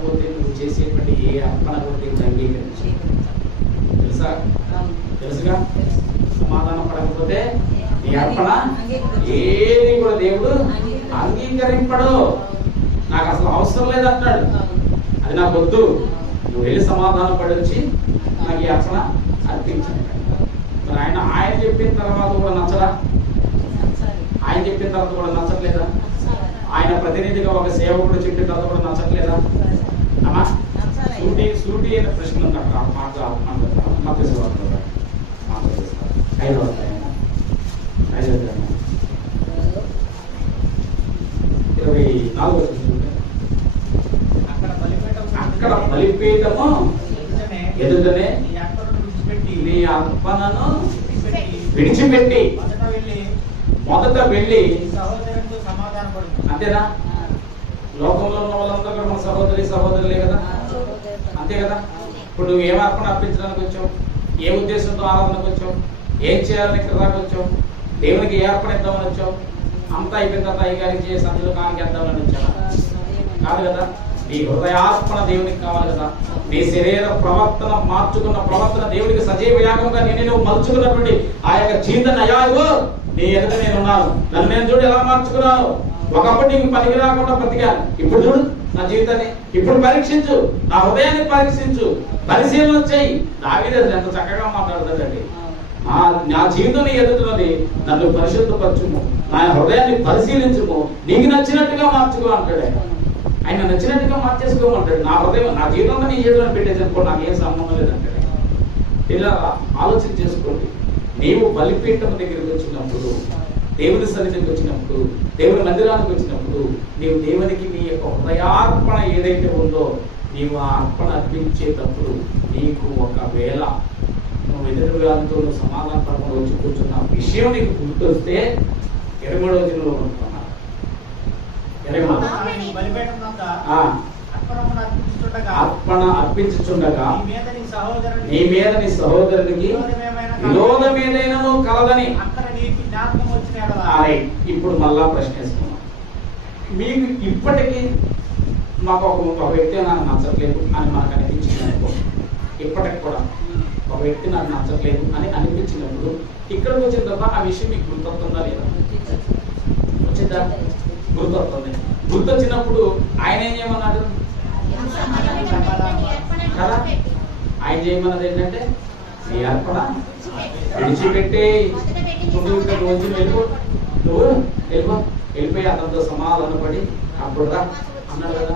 పడకపోతే నువ్వు చేసేటువంటి ఏ అర్పణ కూడా నేను అంగీకరించు తెలుసా? తెలుసుగా? సమాధానం పడకపోతే నీ అర్పణ ఏది కూడా దేవుడు అంగీకరింపడు. నాకు అసలు అవసరం లేదంటాడు. అది నాకు వద్దు. నువ్వు వెళ్ళి సమాధానం పడొచ్చి నాకు ఈ అర్పణ అర్పించాను మరి ఆయన ఆయన చెప్పిన తర్వాత కూడా నచ్చరా ఆయన చెప్పిన తర్వాత కూడా నచ్చట్లేదా? ప్రతినిధిగా ఒక సేవకుడు చెప్పిన తర్వాత కూడా నచ్చట్లేదా అమ్మా సూటి సూటి అయిన ప్రశ్న ఉంది అక్కడ మాట మత ఐదవ అధ్యాయం. ఐదవ అధ్యాయం. ఇరవై నాలుగో. అక్కడ బలిపీఠం అక్కడ బలిపీఠము ఎదుటనే ఎదుటనే నీ అర్పణను విడిచిపెట్టి మొదట వెళ్ళి అంతేనా? లోకంలో ఉన్న వాళ్ళంతా కూడా మన సహోదరి సహోదరులే కదా? అంతే కదా? ఇప్పుడు నువ్వు ఏం అర్పణ అర్పించడానికి వచ్చావు? ఏ ఉద్దేశంతో ఆరాధనకు వచ్చావు? ఏం చేయాలని ఇక్కడ దాకా వచ్చావు? దేవునికి ఏ అర్పణ ఇద్దామని వచ్చావు? అంతా అయిపోయిన తర్వాత అయ్యగారికి చేసి అందులో కానికి ఇద్దామని వచ్చావా? కాదు కదా? నీ హృదయార్పణ దేవునికి కావాలి కదా? నీ శరీర ప్రవర్తన మార్చుకున్న ప్రవర్తన దేవునికి సజీవ యాగంగా నేను నువ్వు మలుచుకున్నటువంటి ఆ యొక్క జీవితాన్ని అయాగో నీ ఎదుట నేను ఉన్నాను నన్ను నేను చూడు ఎలా మార్చుకున్నాను ఒకప్పుడు నీకు పనికి రాకుండా బ్రతికాను. ఇప్పుడు చూడు నా జీవితాన్ని. ఇప్పుడు పరీక్షించు. నా హృదయాన్ని పరీక్షించు. పరిశీలన చేయి. దావిదే ఎంత చక్కగా మాట్లాడుతుందండి నా నా జీవితం నీ ఎదుటిలోని నన్ను పరిశుద్ధపరచుము. నా హృదయాన్ని పరిశీలించుము. నీకు నచ్చినట్టుగా మార్చుకో అంటాడే. ఆయన. నచ్చినట్టుగా మార్చేసుకోమంటాడు నా హృదయం నా జీవితంలో నీ జీవితంలో పెట్టేసి నాకు ఏం సంబంధం లేదంటాడు. ఇలా ఆలోచన చేసుకోండి. నీవు బలిపీఠం దగ్గరికి వచ్చినప్పుడు దేవుని సన్నిధికి వచ్చినప్పుడు దేవుని మందిరానికి వచ్చినప్పుడు నీవు దేవునికి నీ యొక్క హృదయార్పణ ఏదైతే ఉందో నీవు ఆ అర్పణ అర్పించేటప్పుడు నీకు ఒకవేళ నువ్వు ఎదురుగాలతో నువ్వు సమాధాన పడకుండా వచ్చి కూర్చున్న విషయం నీకు గుర్తొస్తే ఇరవై రోజుల్లో ఉంటున్నా అర్పణ అర్పించుచుండగా నీ మీద నీ సహోదరునికి విరోధం ఏదైనా కలదని. ఇప్పుడు మళ్ళా ప్రశ్నిస్తున్నాం. మీకు ఇప్పటికీ మాకు ఒక ఒక వ్యక్తి నాకు నచ్చట్లేదు అని మనకు అనిపించింది అనుకో. ఇప్పటికి కూడా ఒక వ్యక్తి నాకు నచ్చట్లేదు అని అనిపించినప్పుడు ఇక్కడికి వచ్చిన తర్వాత ఆ విషయం మీకు గుర్తొస్తుందా లేదా? వచ్చిందా? గుర్తొస్తుంది. గుర్తొచ్చినప్పుడు ఆయన ఏం చేయమన్నాడు? కదా? ఆయన చేయమన్నది ఏంటంటే నీ అర్పణ విడిచిపెట్టి నువ్వు ఇక్కడ రోజు వెళ్ళిపో నువ్వు వెళ్ళిపో. వెళ్ళిపోయి అతనితో సమాధానపడి అప్పుడు రా అన్నాడు కదా.